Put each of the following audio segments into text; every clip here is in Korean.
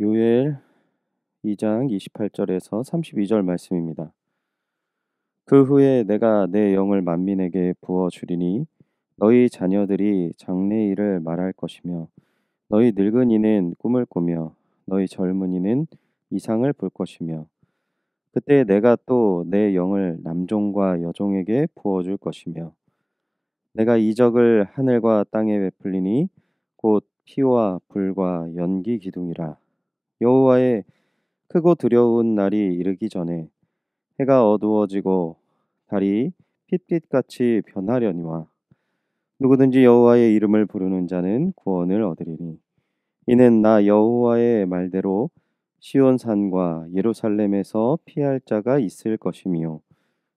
요엘 2장 28절에서 32절 말씀입니다. 그 후에 내가 내 영을 만민에게 부어 주리니 너희 자녀들이 장래일을 말할 것이며 너희 늙은이는 꿈을 꾸며 너희 젊은이는 이상을 볼 것이며 그때 내가 또 내 영을 남종과 여종에게 부어 줄 것이며 내가 이적을 하늘과 땅에 베풀리니 곧 피와 불과 연기 기둥이라 여호와의 크고 두려운 날이 이르기 전에 해가 어두워지고 달이 핏빛같이 변하려니와 누구든지 여호와의 이름을 부르는 자는 구원을 얻으리니 이는 나 여호와의 말대로 시온 산과 예루살렘에서 피할 자가 있을 것이며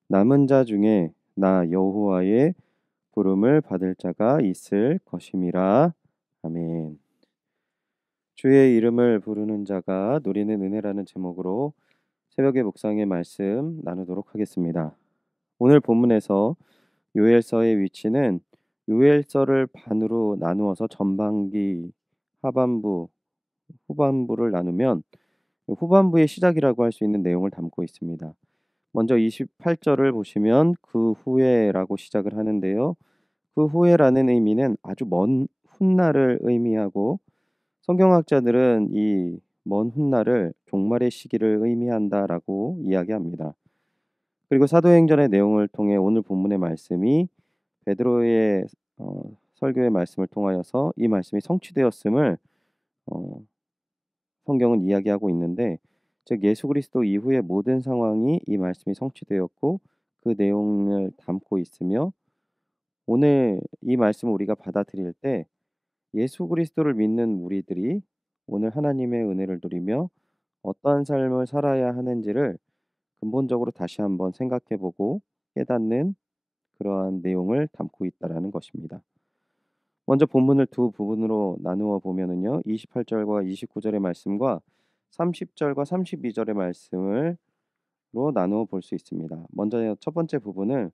남은 자 중에 나 여호와의 부름을 받을 자가 있을 것임이라. 아멘. 주의 이름을 부르는 자가 누리는 은혜라는 제목으로 새벽의 묵상의 말씀 나누도록 하겠습니다. 오늘 본문에서 요엘서의 위치는 요엘서를 반으로 나누어서 전반기, 하반부, 후반부를 나누면 후반부의 시작이라고 할 수 있는 내용을 담고 있습니다. 먼저 28절을 보시면 그 후에라고 시작을 하는데요. 그 후에라는 의미는 아주 먼 훗날을 의미하고 성경학자들은 이 먼 훗날을 종말의 시기를 의미한다라고 이야기합니다. 그리고 사도행전의 내용을 통해 오늘 본문의 말씀이 베드로의 설교의 말씀을 통하여서 이 말씀이 성취되었음을 어, 성경은 이야기하고 있는데, 즉 예수 그리스도 이후의 모든 상황이 이 말씀이 성취되었고 그 내용을 담고 있으며 오늘 이 말씀을 우리가 받아들일 때 예수 그리스도를 믿는 우리들이 오늘 하나님의 은혜를 누리며 어떠한 삶을 살아야 하는지를 근본적으로 다시 한번 생각해보고 깨닫는 그러한 내용을 담고 있다라는 것입니다. 먼저 본문을 두 부분으로 나누어 보면은요. 28절과 29절의 말씀과 30절과 32절의 말씀으로 나누어 볼 수 있습니다. 먼저 첫 번째 부분을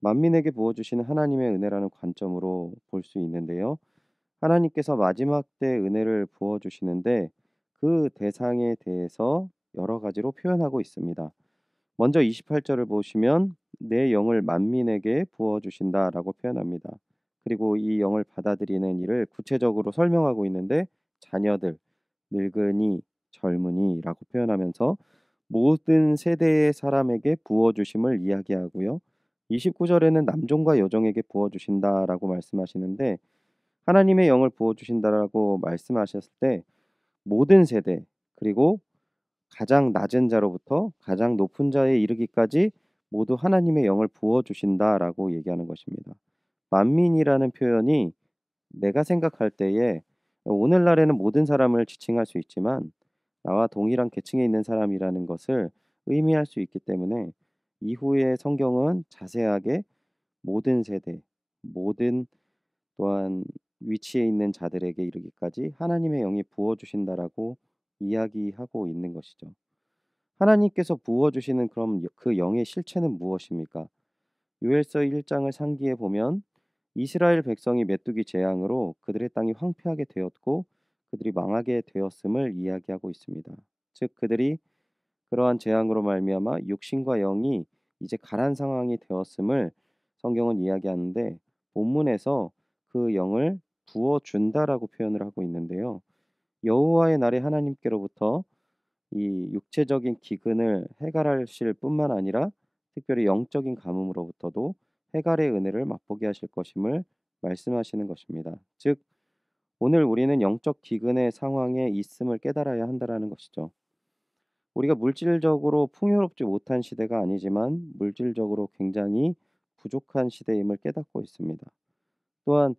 만민에게 부어 주시는 하나님의 은혜라는 관점으로 볼 수 있는데요. 하나님께서 마지막 때 은혜를 부어 주시는데 그 대상에 대해서 여러 가지로 표현하고 있습니다. 먼저 28절을 보시면 내 영을 만민에게 부어 주신다라고 표현합니다. 그리고 이 영을 받아들이는 일을 구체적으로 설명하고 있는데 자녀들, 늙은이, 젊은이라고 표현하면서 모든 세대의 사람에게 부어 주심을 이야기하고요. 29절에는 남종과 여종에게 부어 주신다라고 말씀하시는데 하나님의 영을 부어 주신다라고 말씀하셨을 때 모든 세대 그리고 가장 낮은 자로부터 가장 높은 자에 이르기까지 모두 하나님의 영을 부어 주신다라고 얘기하는 것입니다. 만민이라는 표현이 내가 생각할 때에 오늘날에는 모든 사람을 지칭할 수 있지만 나와 동일한 계층에 있는 사람이라는 것을 의미할 수 있기 때문에 이후에 성경은 자세하게 모든 세대, 모든 또한 위치에 있는 자들에게 이르기까지 하나님의 영이 부어 주신다라고 이야기하고 있는 것이죠. 하나님께서 부어 주시는 그럼 그 영의 실체는 무엇입니까? 요엘서 1장을 상기해 보면 이스라엘 백성이 메뚜기 재앙으로 그들의 땅이 황폐하게 되었고 그들이 망하게 되었음을 이야기하고 있습니다. 즉 그들이 그러한 재앙으로 말미암아 육신과 영이 이제 가란 상황이 되었음을 성경은 이야기하는데 본문에서 그 영을 부어 준다라고 표현을 하고 있는데요. 여호와의 날에 하나님께로부터 이 육체적인 기근을 해갈하실 뿐만 아니라 특별히 영적인 가뭄으로부터도 해갈의 은혜를 맛보게 하실 것임을 말씀하시는 것입니다. 즉 오늘 우리는 영적 기근의 상황에 있음을 깨달아야 한다라는 것이죠. 우리가 물질적으로 풍요롭지 못한 시대가 아니지만 물질적으로 굉장히 부족한 시대임을 깨닫고 있습니다. 또한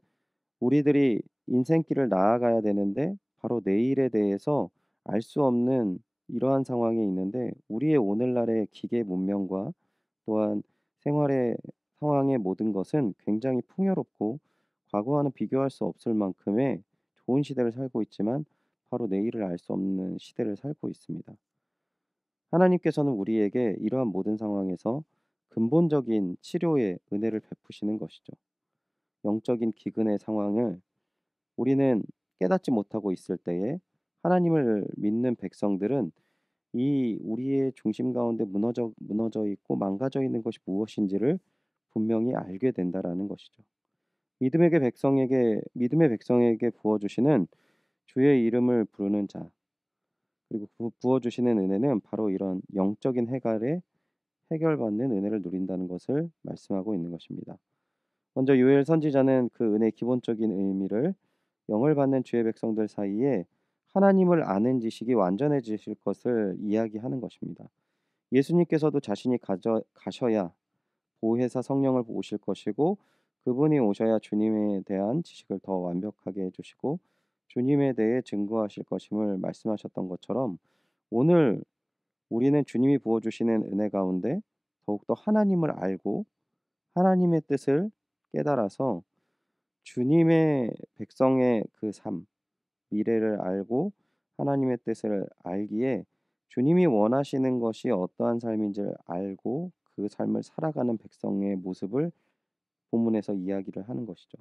우리들이 인생길을 나아가야 되는데 바로 내일에 대해서 알 수 없는 이러한 상황에 있는데 우리의 오늘날의 기계 문명과 또한 생활의 상황의 모든 것은 굉장히 풍요롭고 과거와는 비교할 수 없을 만큼의 좋은 시대를 살고 있지만 바로 내일을 알 수 없는 시대를 살고 있습니다. 하나님께서는 우리에게 이러한 모든 상황에서 근본적인 치료의 은혜를 베푸시는 것이죠. 영적인 기근의 상황을 우리는 깨닫지 못하고 있을 때에 하나님을 믿는 백성들은 이 우리의 중심 가운데 무너져 있고 망가져 있는 것이 무엇인지를 분명히 알게 된다라는 것이죠. 믿음의 백성에게 부어 주시는 주의 이름을 부르는 자, 그리고 부어 주시는 은혜는 바로 이런 영적인 해결받는 은혜를 누린다는 것을 말씀하고 있는 것입니다. 먼저 요엘 선지자는 그 은혜의 기본적인 의미를 영을 받는 주의 백성들 사이에 하나님을 아는 지식이 완전해지실 것을 이야기하는 것입니다. 예수님께서도 자신이 가셔야 보혜사 성령을 오실 것이고, 그분이 오셔야 주님에 대한 지식을 더 완벽하게 해주시고 주님에 대해 증거하실 것임을 말씀하셨던 것처럼, 오늘 우리는 주님이 부어주시는 은혜 가운데 더욱더 하나님을 알고 하나님의 뜻을 깨달아서 주님의 백성의 그 삶, 미래를 알고 하나님의 뜻을 알기에 주님이 원하시는 것이 어떠한 삶인지를 알고 그 삶을 살아가는 백성의 모습을 본문에서 이야기를 하는 것이죠.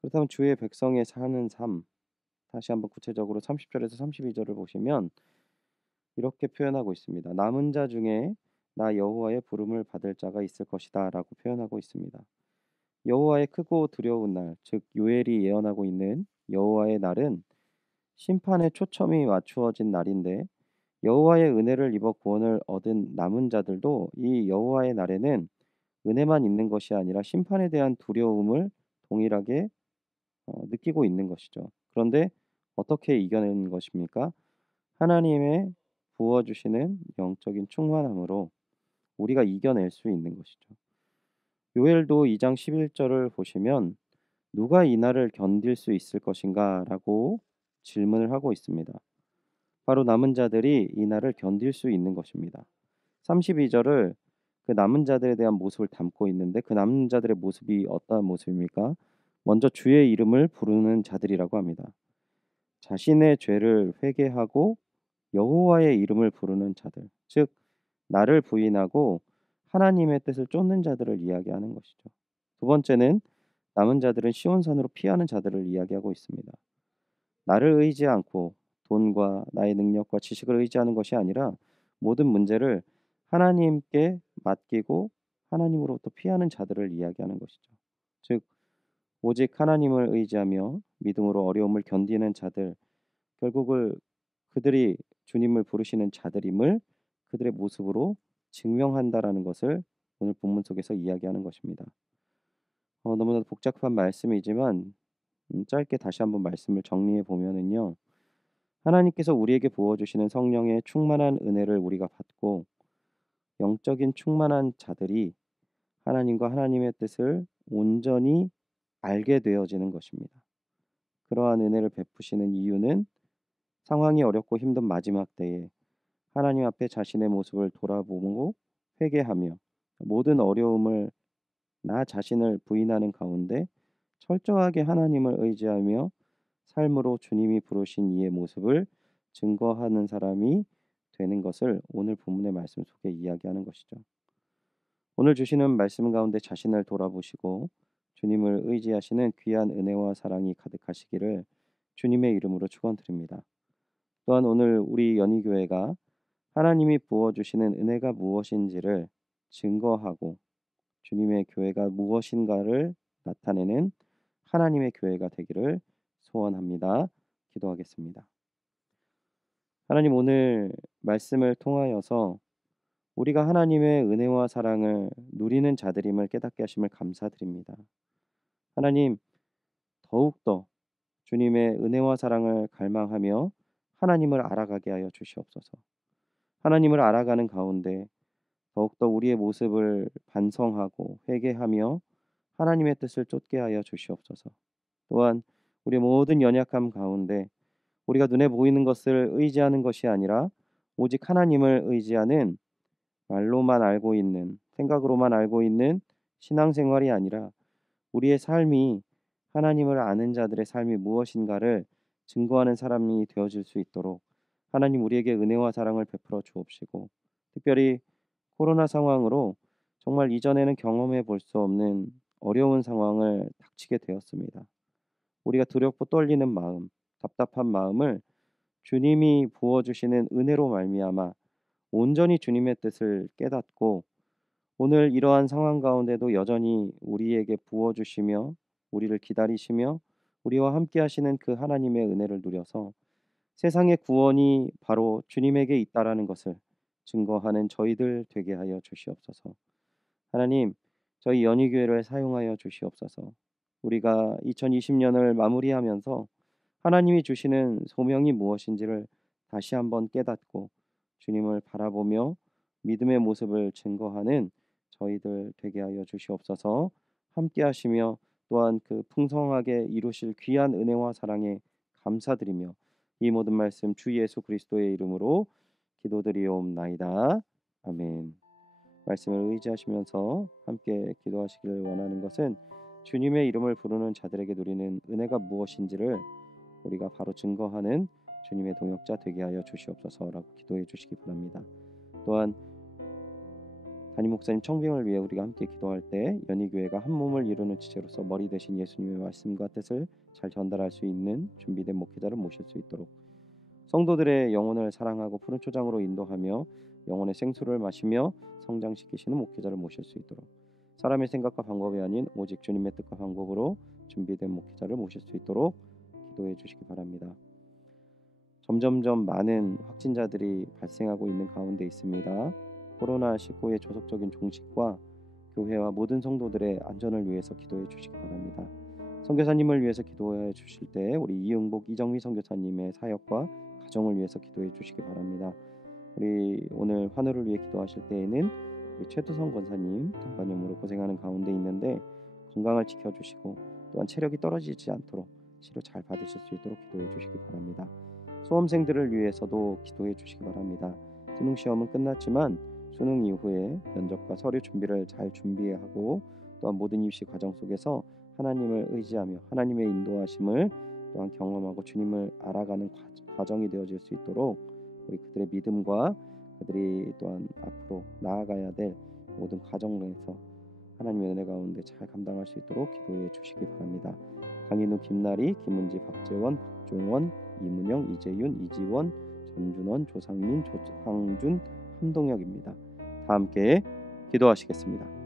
그렇다면 주의 백성의 사는 삶, 다시 한번 구체적으로 30절에서 32절을 보시면 이렇게 표현하고 있습니다. 남은 자 중에 나 여호와의 부름을 받을 자가 있을 것이다라고 표현하고 있습니다. 여호와의 크고 두려운 날, 즉 요엘이 예언하고 있는 여호와의 날은 심판에 초점이 맞추어진 날인데, 여호와의 은혜를 입어 구원을 얻은 남은 자들도 이 여호와의 날에는 은혜만 있는 것이 아니라 심판에 대한 두려움을 동일하게 느끼고 있는 것이죠. 그런데 어떻게 이겨내는 것입니까? 하나님의 부어주시는 영적인 충만함으로 우리가 이겨낼 수 있는 것이죠. 요엘도 2장 11절을 보시면 누가 이 날을 견딜 수 있을 것인가 라고 질문을 하고 있습니다. 바로 남은 자들이 이 날을 견딜 수 있는 것입니다. 32절을 그 남은 자들에 대한 모습을 담고 있는데, 그 남은 자들의 모습이 어떠한 모습입니까? 먼저 주의 이름을 부르는 자들이라고 합니다. 자신의 죄를 회개하고 여호와의 이름을 부르는 자들, 즉 나를 부인하고 하나님의 뜻을 쫓는 자들을 이야기하는 것이죠. 두 번째는 남은 자들은 시온산으로 피하는 자들을 이야기하고 있습니다. 나를 의지 않고 돈과 나의 능력과 지식을 의지하는 것이 아니라 모든 문제를 하나님께 맡기고 하나님으로부터 피하는 자들을 이야기하는 것이죠. 즉 오직 하나님을 의지하며 믿음으로 어려움을 견디는 자들, 결국을 그들이 주님을 부르시는 자들임을 그들의 모습으로 증명한다라는 것을 오늘 본문 속에서 이야기하는 것입니다. 너무나도 복잡한 말씀이지만 짧게 다시 한번 말씀을 정리해 보면은요. 하나님께서 우리에게 부어주시는 성령의 충만한 은혜를 우리가 받고 영적인 충만한 자들이 하나님과 하나님의 뜻을 온전히 알게 되어지는 것입니다. 그러한 은혜를 베푸시는 이유는 상황이 어렵고 힘든 마지막 때에 하나님 앞에 자신의 모습을 돌아보고 회개하며 모든 어려움을 나 자신을 부인하는 가운데 철저하게 하나님을 의지하며 삶으로 주님이 부르신 이의 모습을 증거하는 사람이 되는 것을 오늘 본문의 말씀 속에 이야기하는 것이죠. 오늘 주시는 말씀 가운데 자신을 돌아보시고 주님을 의지하시는 귀한 은혜와 사랑이 가득하시기를 주님의 이름으로 축원드립니다. 또한 오늘 우리 연희교회가 하나님이 부어주시는 은혜가 무엇인지를 증거하고 주님의 교회가 무엇인가를 나타내는 하나님의 교회가 되기를 소원합니다. 기도하겠습니다. 하나님, 오늘 말씀을 통하여서 우리가 하나님의 은혜와 사랑을 누리는 자들임을 깨닫게 하심을 감사드립니다. 하나님, 더욱더 주님의 은혜와 사랑을 갈망하며 하나님을 알아가게 하여 주시옵소서. 하나님을 알아가는 가운데 더욱더 우리의 모습을 반성하고 회개하며 하나님의 뜻을 쫓게 하여 주시옵소서. 또한 우리의 모든 연약함 가운데 우리가 눈에 보이는 것을 의지하는 것이 아니라 오직 하나님을 의지하는, 말로만 알고 있는, 생각으로만 알고 있는 신앙생활이 아니라 우리의 삶이 하나님을 아는 자들의 삶이 무엇인가를 증거하는 사람이 되어질 수 있도록 하나님 우리에게 은혜와 사랑을 베풀어 주옵시고, 특별히 코로나 상황으로 정말 이전에는 경험해 볼 수 없는 어려운 상황을 닥치게 되었습니다. 우리가 두렵고 떨리는 마음, 답답한 마음을 주님이 부어주시는 은혜로 말미암아 온전히 주님의 뜻을 깨닫고 오늘 이러한 상황 가운데도 여전히 우리에게 부어주시며 우리를 기다리시며 우리와 함께 하시는 그 하나님의 은혜를 누려서 세상의 구원이 바로 주님에게 있다라는 것을 증거하는 저희들 되게 하여 주시옵소서. 하나님, 저희 연희교회를 사용하여 주시옵소서. 우리가 2020년을 마무리하면서 하나님이 주시는 소명이 무엇인지를 다시 한번 깨닫고 주님을 바라보며 믿음의 모습을 증거하는 저희들 되게 하여 주시옵소서. 함께 하시며 또한 그 풍성하게 이루실 귀한 은혜와 사랑에 감사드리며 이 모든 말씀 주 예수 그리스도의 이름으로 기도드리옵나이다. 아멘. 말씀을 의지하시면서 함께 기도하시기를 원하는 것은 주님의 이름을 부르는 자들에게 누리는 은혜가 무엇인지를 우리가 바로 증거하는 주님의 동역자 되게 하여 주시옵소서라고 기도해 주시기 바랍니다. 또한 담임 목사님 청빙을 위해 우리가 함께 기도할 때 연희교회가 한 몸을 이루는 지체로서 머리 대신 예수님의 말씀과 뜻을 잘 전달할 수 있는 준비된 목회자를 모실 수 있도록 성도들의 영혼을 사랑하고 푸른 초장으로 인도하며 영혼의 생수를 마시며 성장시키시는 목회자를 모실 수 있도록 사람의 생각과 방법이 아닌 오직 주님의 뜻과 방법으로 준비된 목회자를 모실 수 있도록 기도해 주시기 바랍니다. 점점점 많은 확진자들이 발생하고 있는 가운데 있습니다. 코로나19의 조속적인 종식과 교회와 모든 성도들의 안전을 위해서 기도해 주시기 바랍니다. 선교사님을 위해서 기도해 주실 때 우리 이응복 이정미 선교사님의 사역과 가정을 위해서 기도해 주시기 바랍니다. 우리 오늘 환우를 위해 기도하실 때에는 우리 최두성 권사님 동반염으로 고생하는 가운데 있는데 건강을 지켜주시고 또한 체력이 떨어지지 않도록 치료 잘 받으실 수 있도록 기도해 주시기 바랍니다. 수험생들을 위해서도 기도해 주시기 바랍니다. 수능 시험은 끝났지만 수능 이후에 면접과 서류 준비를 잘 준비하고 또한 모든 입시 과정 속에서 하나님을 의지하며 하나님의 인도하심을 또한 경험하고 주님을 알아가는 과정이 되어질 수 있도록 우리 그들의 믿음과 그들이 또한 앞으로 나아가야 될 모든 과정에서 하나님의 은혜 가운데 잘 감당할 수 있도록 기도해 주시기 바랍니다. 강인우, 김나리, 김은지, 박재원, 박종원, 이문영, 이재윤, 이지원, 전준원, 조상민, 조상준, 함동혁입니다. 다 함께 기도하시겠습니다.